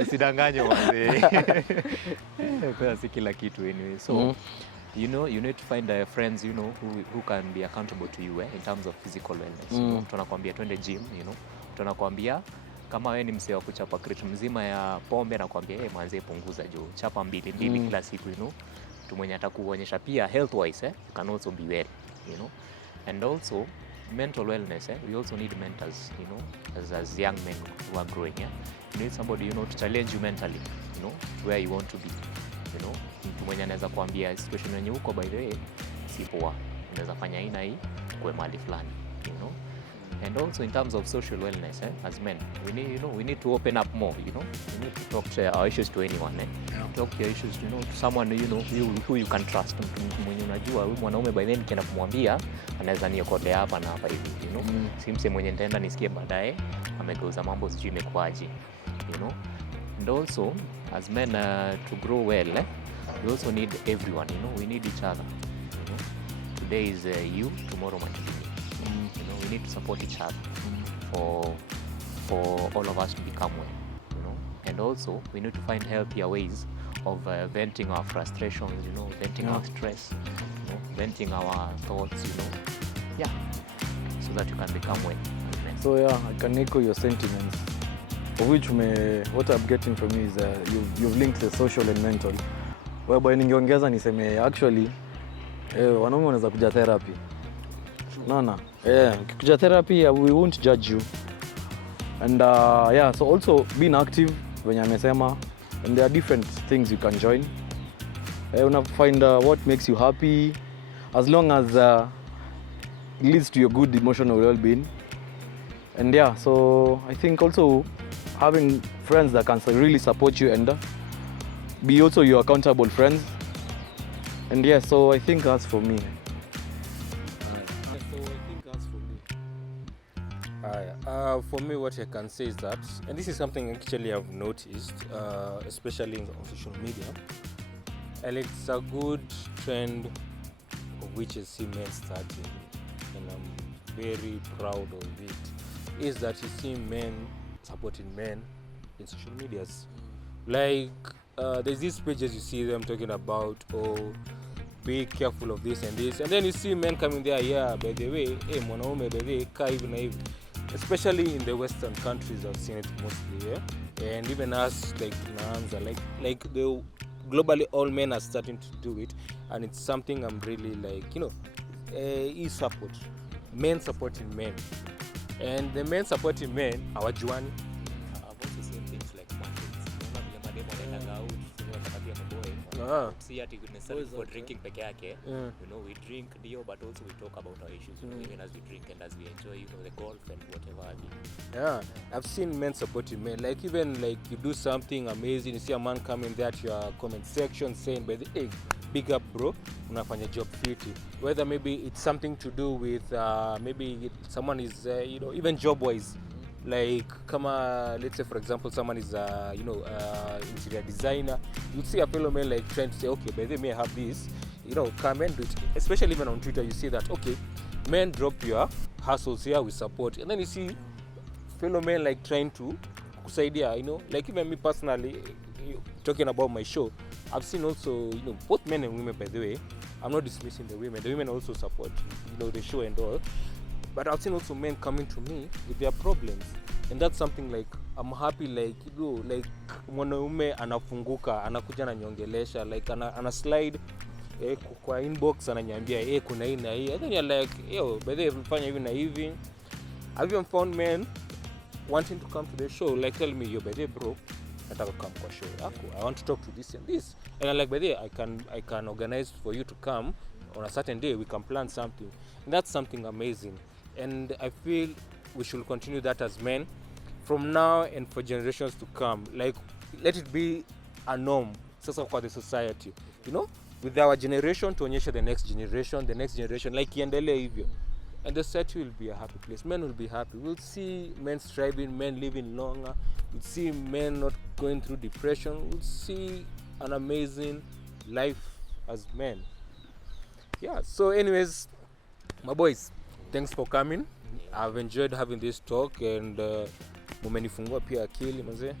Usidanganye wazee. Pesa si kila kitu anyway. So, you know, you need to find friends, you know, who can be accountable to you in terms of physical wellness. You know, tunakwambia twende gym, you know. Tunakwambia kama wewe ni msee wa kuchapa crate mzima ya pombe na kwambia mwanze punguza juu. Chapa mbili kila siku, you know. Mtu mwenye atakuonyesha pia health wise, you can also be well, you know. And also mental wellness, we also need mentors, you know, as young men who are growing. You need somebody, you know, to challenge you mentally, you know, to where you want to be. You know, mtu mwenye anaweza kuambia situation yenye uko by the way si poa, unaweza fanya hii na hii kwa mahali fulani, you know. And also in terms of social wellness, as men, we need to open up more, you know. We need to talk to our issues to anyone, Talk to your issues, you know, to someone, you know, who you can trust. Mtu mwenye unajua huyu mwanaume by then nikienda kumwambia anaweza niokolea hapa na hapa hivi, you know. Si mse mwenye nitaenda nisikie baadaye amegeuza mambo sijui imekuaje, you know. And also as men to grow well, we also need everyone, you know. We need each other, you know. Today is you, tomorrow might be me. You know, we need to support each other for all of us to become well, you know. And also we need to find healthier ways of venting our frustrations, you know, venting our stress, you know, venting our thoughts, you know. Yeah, so that you can become well. So yeah, I can echo your sentiments. Of which what I'm getting from you is you've linked the social and mental. Whereby ningeongeza niseme actually wanaume wanaweza kuja therapy. Naona. Kuja therapy we won't judge you. And so also being active when amesema, and there are different things you can join. Una find what makes you happy as long as it leads to your good emotional well-being. And so I think also having friends that can really support you and be also your accountable friends. And so I think that's for me. For me, what I can say is that, and this is something actually I've noticed, especially on social media, and it's a good trend of which I see men starting, and I'm very proud of it, is that you see men supporting men in social medias. Like there's these pages you see them talking about, oh, be careful of this and this, and then you see men coming there, yeah, by the way, hey, mwanaume, by the way, kaa hivi na hivi. Especially in the Western countries, I've seen it mostly, yeah. And even us, like Naanza, like the globally all men are starting to do it, and it's something I'm really like, support men supporting men, and the men supporting men hawajuani. I've also seen things like markets. Unaona vile mademo wanaendaga out, wanataka pia maboy. See ati necessarily for drinking peke yake. We drink ndio, but also we talk about our issues, even as we drink and as we enjoy, the golf and whatever. Yeah, I've seen men supporting men. Like even like you do something amazing, you see a man coming there to your comment section saying, "By the hey, big up, bro. Unafanya job fiti." Whether maybe it's something to do with maybe someone is even job wise. Like kama let's say for example someone is interior designer, you see a fellow man like trying to say, okay, by the way, I have this, come and do it. Especially even on Twitter, you see that, okay, men drop your hustles here, we support. And then you see fellow men like trying to kusaidia, like even me personally, talking about my show, I've seen also, both men and women, by the way. I'm not dismissing the women also support, the show and all. But I've seen also men coming to me with their problems, and that's something like I'm happy, like like mwanaume anafunguka, anakuja ananiongelesha, like ana slide kwa inbox ananiambia kuna hii na hii, and then you're like, by the way, fanya hivi na hivi. Have you found men wanting to come to the show, like tell me, by the way, bro, nataka come kwa show yako, I want to talk to this and this, and I'm like, by the way, I can organize for you to come on a certain day, we can plan something, and that's something amazing. And I feel we should continue that as men from now and for generations to come. Like, let it be a norm sasa kwa the society, with our generation tuonyeshe the next generation, like iendelee hivyo, and the society will be a happy place. Men will be happy. We'll see men striving, men living longer. We'll see men not going through depression. We'll see an amazing life as men. Yeah, so anyways, my boys, thanks for coming. I've enjoyed having this talk, and mumenifungua pia akili manze.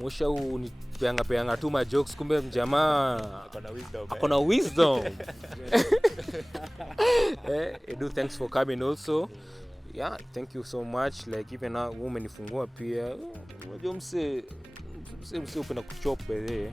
Mosha unipeanga tu ma jokes, kumbe mjamaa akona wisdom. Edu, thanks for coming also. Yeah, thank you so much. Like even now mumenifungua pia. Unajua mse upenda kuchop bele.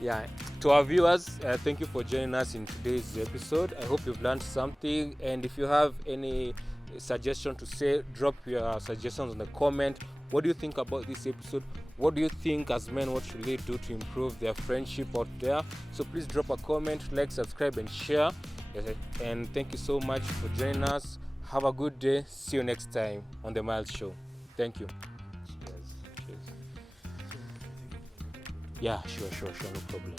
Yeah, to our viewers, thank you for joining us in today's episode. I hope you've learned something, and if you have any suggestion to say, drop your suggestions in the comment. What do you think about this episode? What do you think as men, what should they do to improve their friendship out there? So please drop a comment, like, subscribe and share. And thank you so much for joining us. Have a good day. See you next time on the Myles Show. Thank you. Cheers. Yeah, sure, no problem.